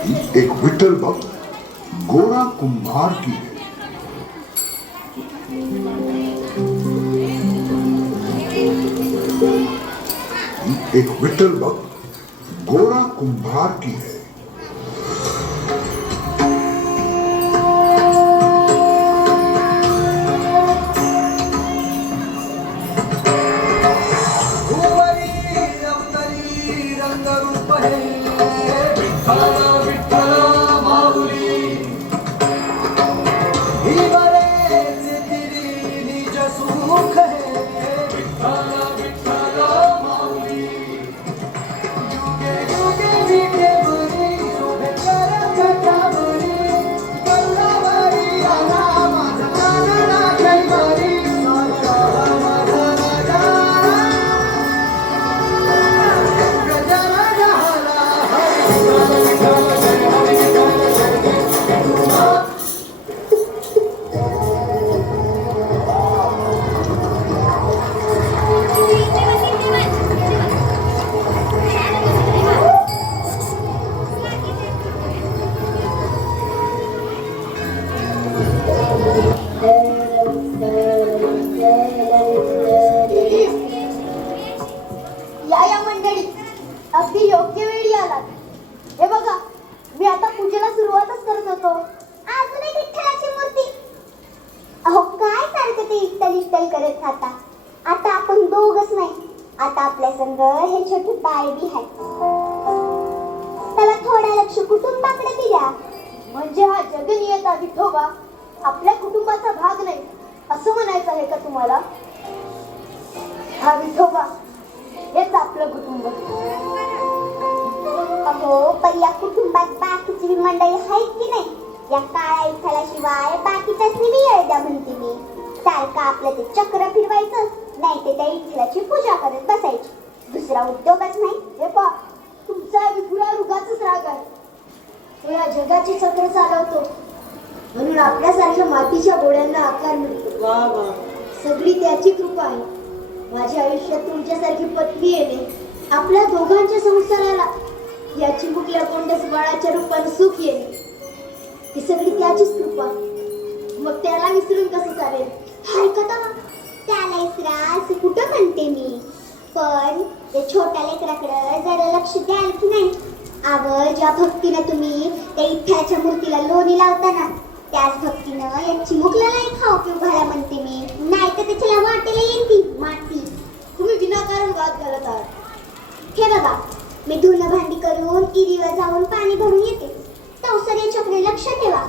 एक विठ्ठल भक्त गोरा कुम्हार की है। एक विठ्ठल भक्त गोरा कुम्हार की है। अगदी योग्य वेळी आलात. हे बघा, मी आता पूजेला सुरुवातच करत होतो. अजून एक विठ्ठलाची मूर्ती. अहो काय सारखं ते इष्टल इष्टल करत राहता. आता आपण दोघच नाही, आता आपल्या संग हे छोटे बाळ बी आहे. त्याला थोडं लक्ष कुटुंबाकडे दिल्या म्हणजे हा जगनियता विठोबा आपल्या कुटुंबाचा भाग नाही असं म्हणायचं आहे का तुम्हाला? हा विठोबा हेच आपलं कुटुंब. अहो पण या कुटुंबात बाकीची मंडळी आहेत की नाही? या काळ्या विठ्ठलाशिवाय बाकीच्याच वेळ द्या म्हणते मी. सारखं आपलं ते चक्र फिरवायचं, नाही ते त्या विठ्ठलाची पूजा करत बसायची. दुसरा उद्योगच नाही. हे पहा, तुमचा विठुरा रुगाचाच राग आहे. तो या जगाची चक्र चालवतो म्हणून आपल्यासारख्या मातीच्या गोड्यांना आकार मिळतो. वा वा, सगळी त्याची कृपा आहे. माझ्या आयुष्यात तुमच्यासारखी पत्नी येणे, आपल्या दोघांच्या संसाराला याची मुकल्या कोंडस बाळाच्या रूपाने सुख येणे, ही सगळी त्याचीच कृपा. मग त्याला विसरून कसं चालेल? ऐकता त्याला विसरा असं कुठं म्हणते मी, पण ते छोट्या लेकराकडे जरा लक्ष द्याल की नाही? आवं, ज्या भक्तीनं तुम्ही त्या इठ्ठ्याच्या मूर्तीला लोणी लावताना त्याच भक्तीनं याची मुकल्यालाही खाऊ पिऊ घाला म्हणते मी. नाही तर त्याच्याला वाटेला येईल ती माती. तुम्ही विनाकारण वाद घालत आहात. हे बघा, मी धुणं भांडी करून इरीवर जाऊन पाणी भरून येते. तवसर याच्याकडे लक्ष ठेवा.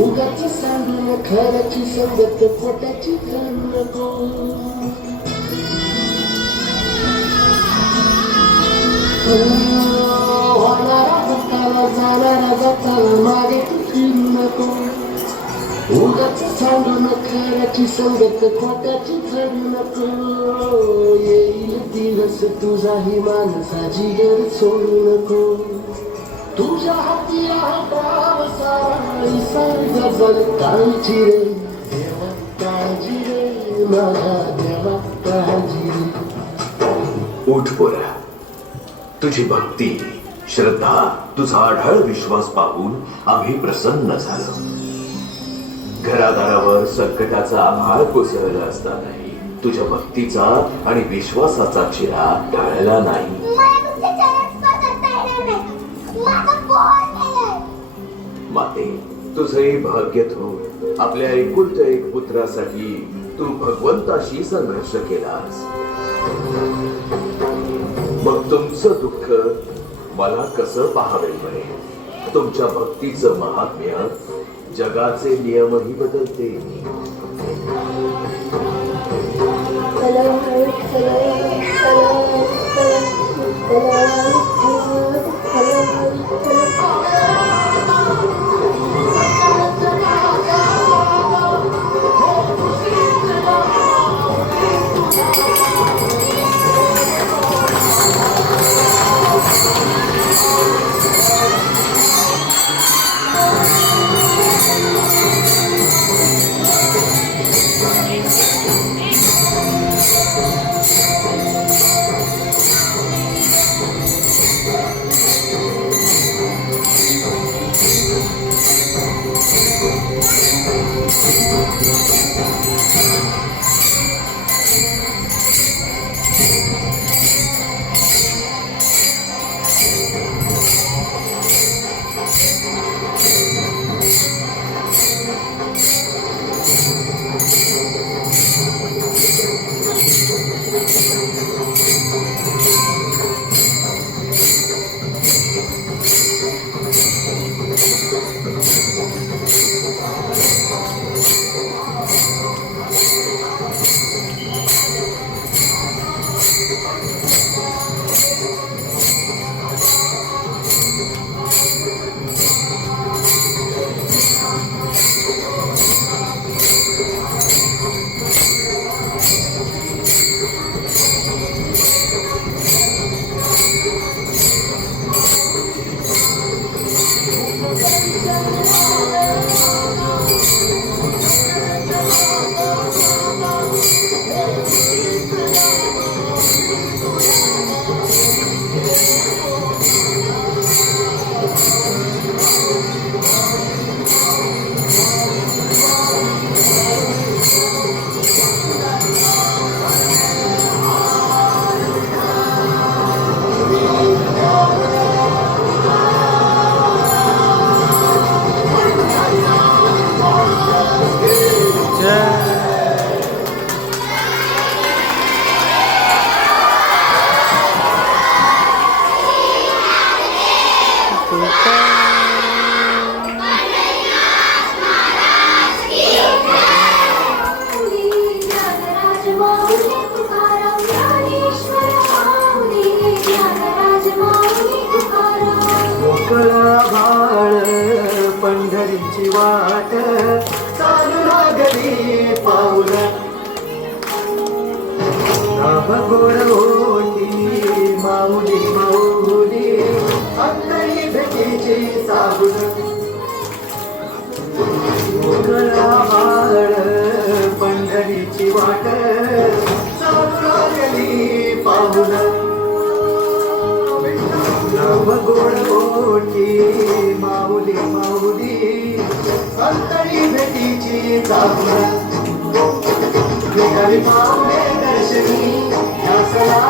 उगाची सांगून खऱ्याची संगत खोट्याची नको. होणारा भक्ताला जाणारा जाताना मागे फिरू नको. उगाची सांगून खऱ्याची संगत खोट्याची ठरू नको. येईल दिवस तुझाही माणसाची गर सोडू नको. तुझ्या हाती आहे सारा गजल काळजी रे देवा काळजी रे माझ्या देवा काळजी रे. उठ पोरा, तुझी भक्ती श्रद्धा तुझा आढळ विश्वास पाहून आम्ही प्रसन्न झालो. घरादारावर संकटाचा आभाळ कोसळला असतानाही तुझ्या भक्तीचा आणि विश्वासाचा चिरा ढळला नाही. माते, तुझे भाग्य थोर आपल्या एकुलत्या एक पुत्रासाठी तू भगवंताशी संघर्ष केलास. मग तुमचं दुःख मला कसं पाहावे बरे. तुमच्या भक्तीचं महात्म्य जगाचे नियमही बदलते. वाट चालू लागली पाऊल नाम गोड ओटी माऊली माऊली अंतरी भेटीची साबुल मोगराळ पंढरीची वाट चालू लागली पाऊल नाम गोड ओटी माऊली माऊली अंतरी भेटीची चाबुल पाहुणे दर्शनी या सला